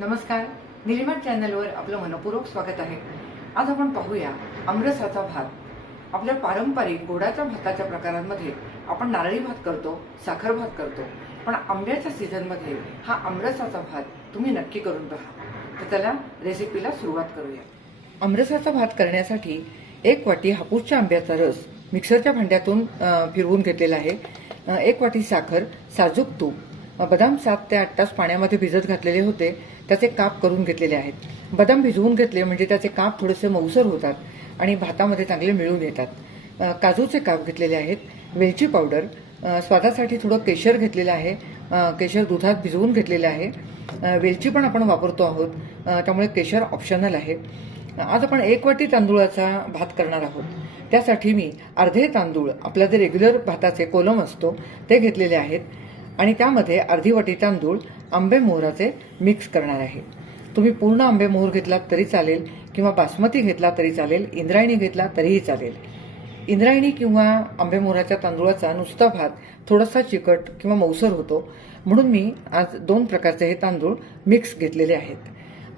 नमस्कार. निलिमा चॅनलवर आपलं मनपूर्वक स्वागत आहे. आज आपण पाहूया अमरसाचा भात. आपल्या पारंपरिक गोडाच्या भाताच्या प्रकारांमध्ये आपण नारळी भात करतो साखर भात करतो पण आंब्याच्या सीझनमध्ये हा आमरसाचा भात तुम्ही नक्की करून पहा. तर त्याला रेसिपीला सुरुवात करूया. आमरसाचा भात करण्यासाठी एक वाटी हापूसच्या आंब्याचा रस मिक्सरच्या भांड्यातून फिरवून घेतलेला आहे. एक वाटी साखर साजूक तूप. बदाम सात ते आठ तास पाण्यामध्ये भिजत घातलेले होते. त्याचे काप करून घेतलेले आहेत. बदाम भिजवून घेतले म्हणजे त्याचे काप थोडेसे मऊसर होतात आणि भातामध्ये चांगले मिळून येतात. काजूचे काप घेतलेले आहेत. वेलची पावडर स्वादासाठी थोडं केशर घेतलेलं आहे. केशर दुधात भिजवून घेतलेलं आहे. वेलची पण आपण वापरतो आहोत. त्यामुळे केशर ऑप्शनल आहे. आज आपण एक वाटी तांदूळाचा भात करणार आहोत. त्यासाठी मी अर्धे तांदूळ आपला जे रेग्युलर भाताचे कोलम असतो ते घेतलेले आहेत. आणि त्यामध्ये अर्धी वाटी तांदूळ आंबे मोहराचे मिक्स करणार आहे. तुम्ही पूर्ण आंबे मोहर घेतलात तरी चालेल किंवा बासमती घेतला तरी चालेल इंद्रायणी घेतला तरीही चालेल. इंद्रायणी किंवा आंबे मोहराच्या तांदूळाचा नुसता भात थोडासा चिकट किंवा मऊसर होतो म्हणून मी आज दोन प्रकारचे हे तांदूळ मिक्स घेतलेले आहेत.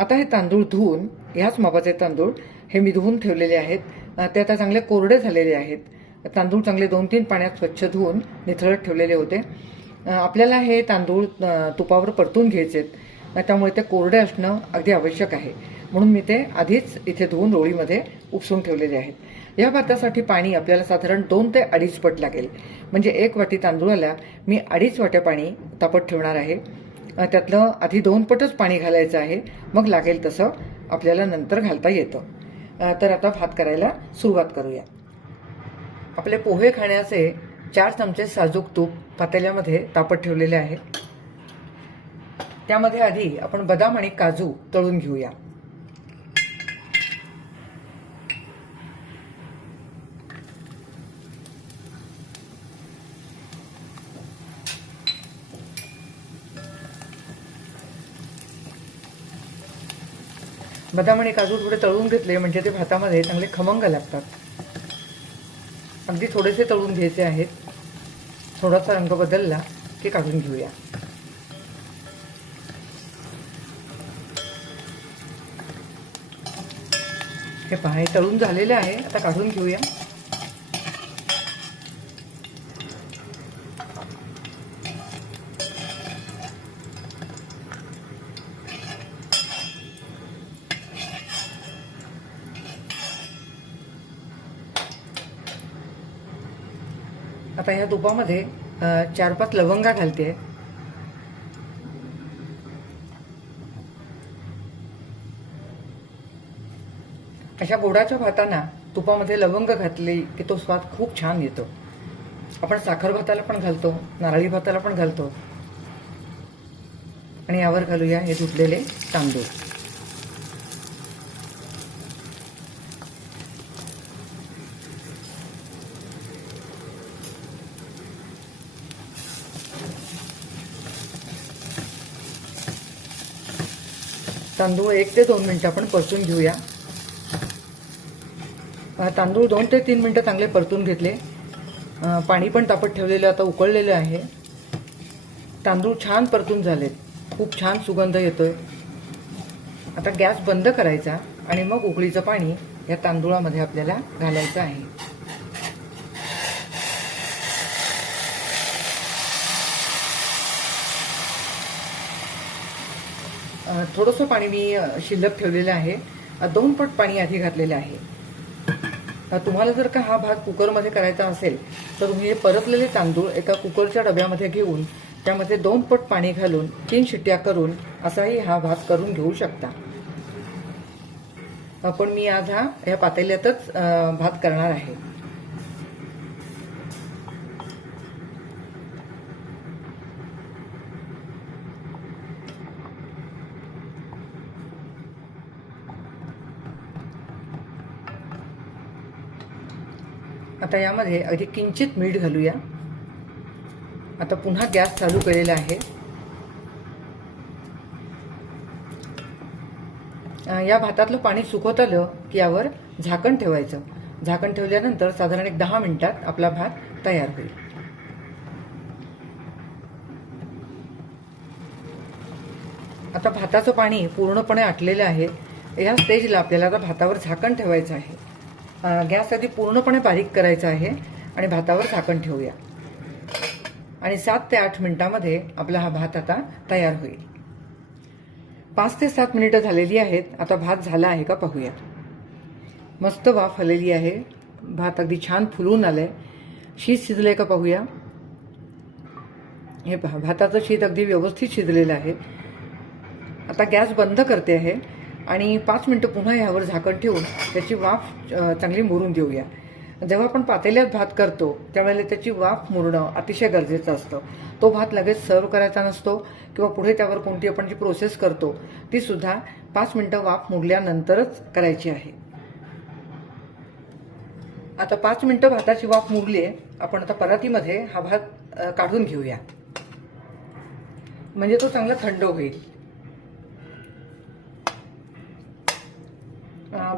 आता हे तांदूळ धुवून ह्याच मापाचे तांदूळ हे मी धुवून ठेवलेले आहेत. ते आता चांगले कोरडे झालेले आहेत. तांदूळ चांगले दोन तीन पाण्यात स्वच्छ धुवून निथळत ठेवलेले होते. आपल्याला हे तांदूळ तुपावर परतून घ्यायचे आहेत त्यामुळे ते कोरडे असणं अगदी आवश्यक आहे. म्हणून मी ते आधीच इथे धुवून रोळीमध्ये उपसून ठेवलेले आहेत. या भातासाठी पाणी आपल्याला साधारण दोन ते अडीच पट लागेल. म्हणजे एक वाटी तांदूळाला मी अडीच वाट्या पाणी तापत ठेवणार आहे. त्यातलं आधी दोन पटच पाणी घालायचं आहे. मग लागेल तसं आपल्याला नंतर घालता येतं. तर आता भात करायला सुरुवात करूया. आपले पोहे खाण्याचे चार चमचे साजूक तूप पातेल्यामध्ये तापत ठेवलेले आहे. त्यामध्ये आधी आपण बदाम आणि काजू तळून घेऊया. बदाम आणि काजू थोडे तळून घेतले म्हणजे ते भातामध्ये चांगले खमंग लागतात. अगदी थोडेसे तळून घ्यायचे आहेत. थोडासा रंग बदलला की काढून घेऊया. हे पहा हे तळून झालेले आहे. आता काढून घेऊया. तुपामध्ये चार पाच लवंगा घालते. अशा गोडाच्या भाताना तुपामध्ये लवंग घातली की तो स्वाद खूप छान येतो. आपण साखर भाताला पण घालतो नारळी भाताला पण घालतो. आणि यावर घालूया हे धुतलेले तांदूळ. तांदूळ एक ते दोन मिनटं आपण परतून घेऊया. तांदूळ दोन ते तीन मिनटं चांगले परतून घेतले. पाणी पण तापत ठेवलेलं आता उकळलेलं आहे. तांदूळ छान परतून झालेत. खूप छान सुगंध येतोय. आता गॅस बंद करायचा आणि मग उकळीचं पाणी या तांदूळामध्ये आपल्याला घालायचं आहे. थोडंसं पाणी मी शिल्लक ठेवलेलं आहे. दोन पट पाणी आधी घातलेलं आहे. तुम्हाला जर का हा भात कुकरमध्ये करायचा असेल तर तुम्ही हे परतलेले तांदूळ एका कुकरच्या डब्यामध्ये घेऊन त्यामध्ये दोन पट पाणी घालून तीन शिट्ट्या करून असाही हा भात करून घेऊ शकता. पण मी आज हा या पातेल्यातच भात करणार आहे. आता यामध्ये अगदी किंचित मीठ घालूया. आता पुन्हा गॅस चालू केलेला आहे. या भातातलं पाणी सुकवत आलं की यावर झाकण ठेवायचं. झाकण ठेवल्यानंतर साधारण एक दहा मिनिटात आपला भात तयार होईल. आता भाताचं पाणी पूर्णपणे आटलेलं आहे. या स्टेजला आपल्याला आता भातावर झाकण ठेवायचं आहे. गॅस आधी पूर्णपणे बारीक करायचा आहे आणि भातावर झाकण ठेवूया. आणि सात ते आठ मिनिटामध्ये आपला हा भात आता तयार होईल. पाच ते सात मिनिटं झालेली आहेत. आता भात झाला आहे का पाहूया. मस्त वाफ आलेली आहे. भात अगदी छान फुलून आहे शीत शिजलं आहे का पाहूया. हे पहा भाताचं शीत अगदी व्यवस्थित शिजलेलं आहे. आता गॅस बंद करते आहे. आणि पाच मिनटं पुन्हा यावर झाकण ठेवून त्याची वाफ चांगली मुरून देऊया. जेव्हा आपण पातेल्यात भात करतो त्यावेळेला त्याची वाफ मुरणं अतिशय गरजेचं असतं. तो भात लगेच सर्व करायचा नसतो किंवा पुढे त्यावर कोणती आपण जी प्रोसेस करतो ती सुद्धा पाच मिनटं वाफ मुरल्यानंतरच करायची आहे. आता पाच मिनटं भाताची वाफ मुरली आहे आपण आता परातीमध्ये हा भात काढून घेऊया. म्हणजे तो चांगला थंड होईल.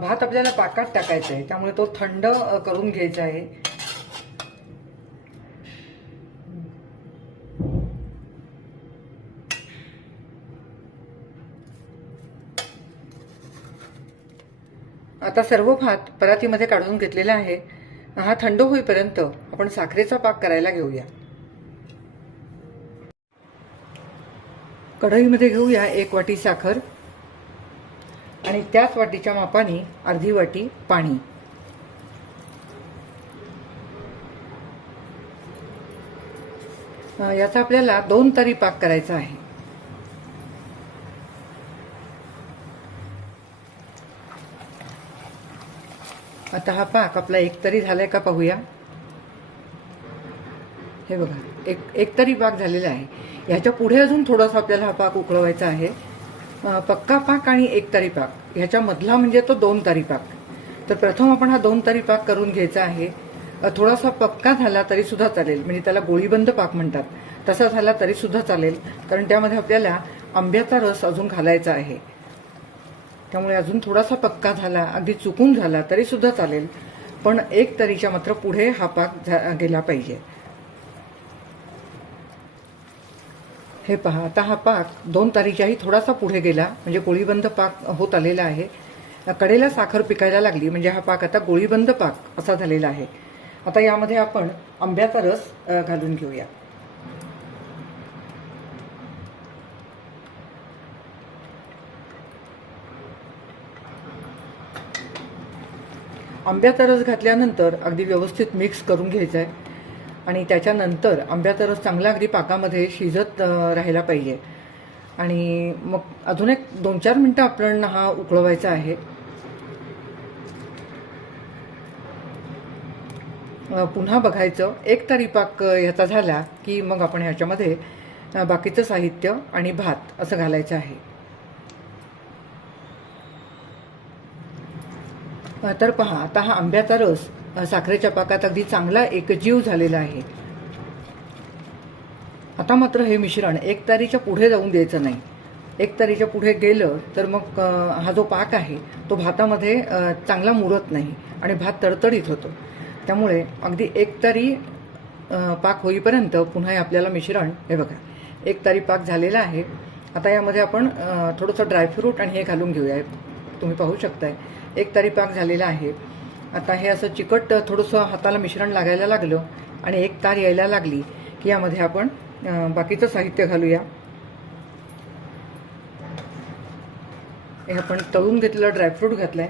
भात आपल्याला पाकात टाकायचा आहे. त्यामुळे तो थंड करून घ्यायचा आहे. आता सर्व भात परातीमध्ये काढून घेतलेला आहे. हा थंड होईपर्यंत आपण साखरेचा पाक करायला घेऊया. कढईमध्ये घेऊया एक वाटी साखर. आणि त्याच वाटीच्या मापाने अर्धी वाटी पाणी. याचा आपल्याला दोन तरी पाक करायचा आहे. आता हा पाक आपला एक तरी झालाय का पाहूया. हे बघा एक एक तरी पाक झालेला आहे. ह्याच्या पुढे अजून थोडासा आपल्याला हा पाक उकळवायचा आहे. पक्का पाक आणि एक तरी पाक. ह्याच्यामधला म्हणजे तो दोन तारी पाक. तर प्रथम आपण हा दोन तारी पाक करून घ्यायचा आहे. थोडासा पक्का झाला तरी सुद्धा चालेल. म्हणजे त्याला गोळीबंद पाक म्हणतात. तसा झाला तरी सुद्धा चालेल. कारण त्यामध्ये आपल्याला आंब्याचा रस अजून घालायचा आहे. त्यामुळे अजून थोडासा पक्का झाला अगदी चुकून झाला तरी सुद्धा चालेल. पण एक तरीच्या मात्र पुढे हा पाक झा- गेला पाहिजे. हे पहा आता हा पाक दोन तारीच्याही थोडासा पुढे गेला म्हणजे गोळीबंद पाक होत आलेला आहे. कडेला साखर पिकायला लागली म्हणजे हा पाक आता गोळीबंद पाक असा झालेला आहे. आता यामध्ये आपण आंब्याचा रस घालून घेऊया. आंब्याचा रस घातल्यानंतर अगदी व्यवस्थित मिक्स करून घ्यायचा आहे आणि त्याच्यानंतर आंब्याचा रस चांगला अगदी पाकामध्ये शिजत राहायला पाहिजे. आणि मग अजून एक दोन चार मिनटं आपण हा उकळवायचा आहे. पुन्हा बघायचं. एक तरी पाक ह्याचा झाला की मग आपण ह्याच्यामध्ये बाकीचं साहित्य आणि भात असं घालायचं आहे. तर पहा आता हा आंब्याचा रस साखरेच्या पाकात अगदी चांगला एकजीव झालेला आहे. आता मात्र हे मिश्रण एक तारीच्या पुढे जाऊन द्यायचं नाही. एक तारीच्या पुढे गेलं तर मग हा जो पाक आहे तो भातामध्ये चांगला मुरत नाही आणि भात तडतडीत होतो. त्यामुळे अगदी एक तारी पाक होईपर्यंत पुन्हा हे आपल्याला मिश्रण हे बघा एक तारी पाक झालेला आहे. आता यामध्ये आपण थोडंसं ड्रायफ्रूट आणि हे घालून घेऊया. तुम्ही पाहू शकताय. एक तारी पाक झालेला आहे. आता हे असं चिकट थोडंसं हाताला मिश्रण लागायला लागलं आणि एक तार यायला लागली की यामध्ये आपण बाकीचं साहित्य घालूया. हे आपण तळून घेतलेलं ड्रायफ्रूट घातलंय.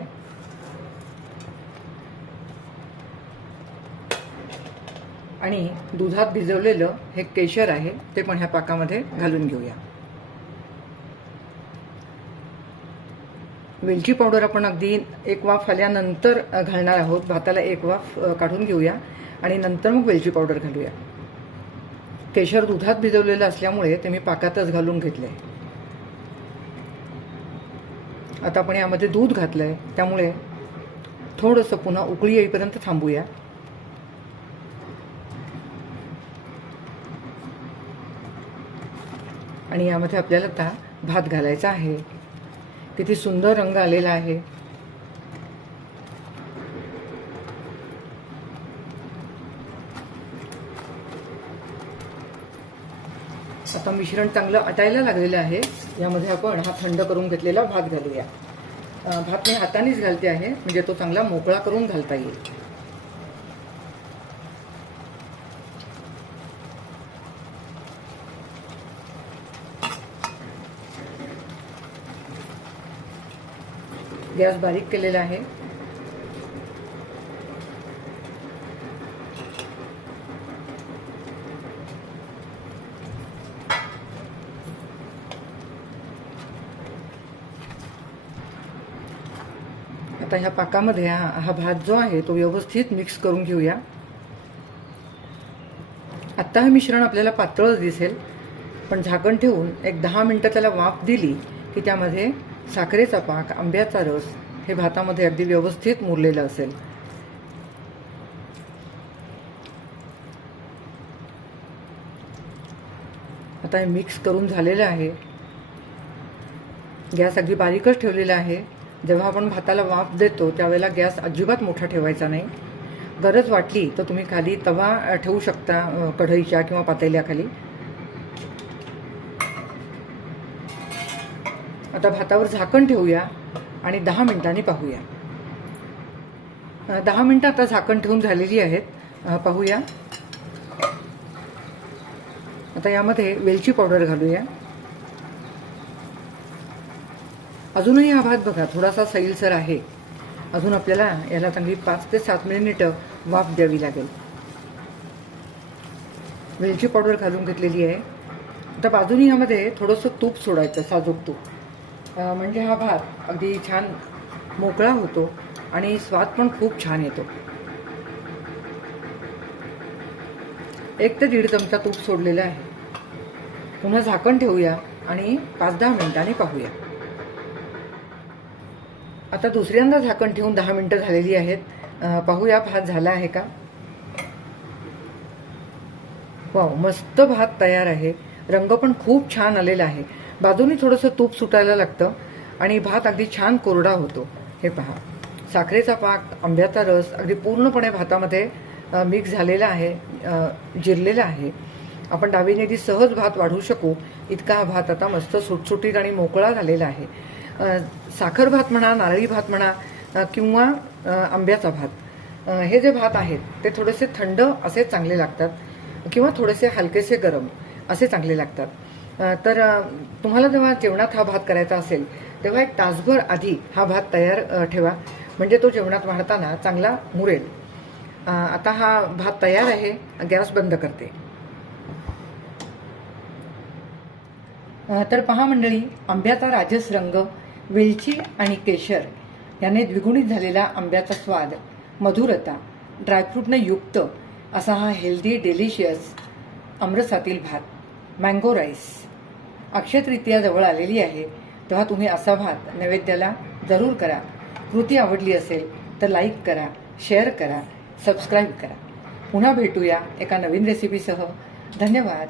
आणि दुधात भिजवलेलं हे केशर आहे ते पण ह्या पाकामध्ये घालून घेऊया. वेलची पावडर आपण अगदी एक वाफ आल्यानंतर घालणार आहोत. भाताला एक वाफ काढून घेऊया आणि नंतर मग वेलची पावडर घालूया. केशर दुधात भिजवलेलं असल्यामुळे ते मी पाकातच घालून घेतले. आता आपण यामध्ये दूध घातलंय. त्यामुळे थोडंसं पुन्हा उकळी येईपर्यंत थांबूया. आणि यामध्ये आपल्याला आता भात घालायचा आहे. किती सुंदर रंग आलेला आहे. आता मिश्रण चांगलं आटायला लागलेलं आहे. यामध्ये आपण हा थंड करून घेतलेला भात घालूया. भात मी हातानेच घालते आहे. म्हणजे तो चांगला मोकळा करून घालता येईल. गॅस बारीक केलेला आहे. आता ह्या पाकामध्ये हा हा भात जो आहे तो व्यवस्थित मिक्स करून घेऊया. आत्ता हे मिश्रण आपल्याला पातळच दिसेल पण झाकण ठेवून एक दहा मिनटं त्याला वाफ दिली की त्यामध्ये साखरेचा पाक आंब्याचा रस हे भातामध्ये अगदी व्यवस्थित मुरलेलं असेल. आता हे मिक्स करून झालेलं आहे. गॅस अगदी बारीकच ठेवलेला आहे. जेव्हा आपण भाताला वाफ देतो त्यावेळेला गॅस अजिबात मोठा ठेवायचा नाही. गरज वाटली तर तुम्ही खाली तवा ठेवू शकता कढईच्या किंवा पातेल्याखाली. आता भातावर झाकण ठेवूया आणि दहा मिनिटांनी पाहूया. दहा मिनटं आता झाकण ठेवून झालेली आहेत. पाहूया. आता यामध्ये वेलची पावडर घालूया. अजूनही हा भात बघा थोडासा सैलसर आहे. अजून आपल्याला याला चांगली पाच ते सात मिनिटं वाफ द्यावी लागेल. वेलची पावडर घालून घेतलेली आहे. आता बाजूनी यामध्ये थोडंसं तूप सोडायचं साजूक तूप. म्हणजे हा भात अगदी छान मोकळा होतो आणि स्वाद पण खूप छान येतो. एक ते दीड चमचा तूप सोडलेला आहे. पुन्हा झाकण ठेवूया आणि पाच दहा मिनिटांनी पाहूया. आता दुसऱ्यांदा झाकण ठेवून दहा मिनिटं झालेली आहेत. पाहूया भात झाला आहे का? वाव मस्त भात तयार आहे. रंग पण खूप छान आलेला आहे. बाजूनी थोडंसं तूप सुटायला लागतं आणि भात अगदी छान कोरडा होतो. हे पहा. साखरेचा पाक आंब्याचा रस अगदी पूर्णपणे भातामध्ये मिक्स झालेला आहे जिरलेला आहे. आपण डावीने अगदी सहज भात वाढवू शकू. इतका हा भात आता मस्त सुटसुटीत आणि मोकळा झालेला आहे. साखर भात म्हणा नारळी भात म्हणा किंवा आंब्याचा भात हे जे भात आहेत ते थोडेसे थंड असे चांगले लागतात किंवा थोडेसे हलकेसे गरम. असे चांगले लागतात. तर तुम्हाला जेव्हा जेवणात हा भात करायचा असेल तेव्हा एक तासभर आधी हा भात तयार ठेवा. म्हणजे तो जेवणात वाढताना चांगला मुरेल. आता हा भात तयार आहे गॅस बंद करते. तर पहा मंडळी आंब्याचा राजस रंग वेलची आणि केशर याने द्विगुणित झालेला आंब्याचा स्वाद मधुरता ड्रायफ्रूटनं युक्त असा हा हेल्दी डेलिशियस अमरसातील भात. Mango rice. अक्षय तृतीया जवळ आलेली आहे. तेव्हा तुम्ही असा भात नैवेद्याला जरूर करा. कृती आवडली असेल तर लाईक करा शेअर करा सबस्क्राईब करा. पुन्हा भेटूया एका नवीन रेसिपीसह धन्यवाद.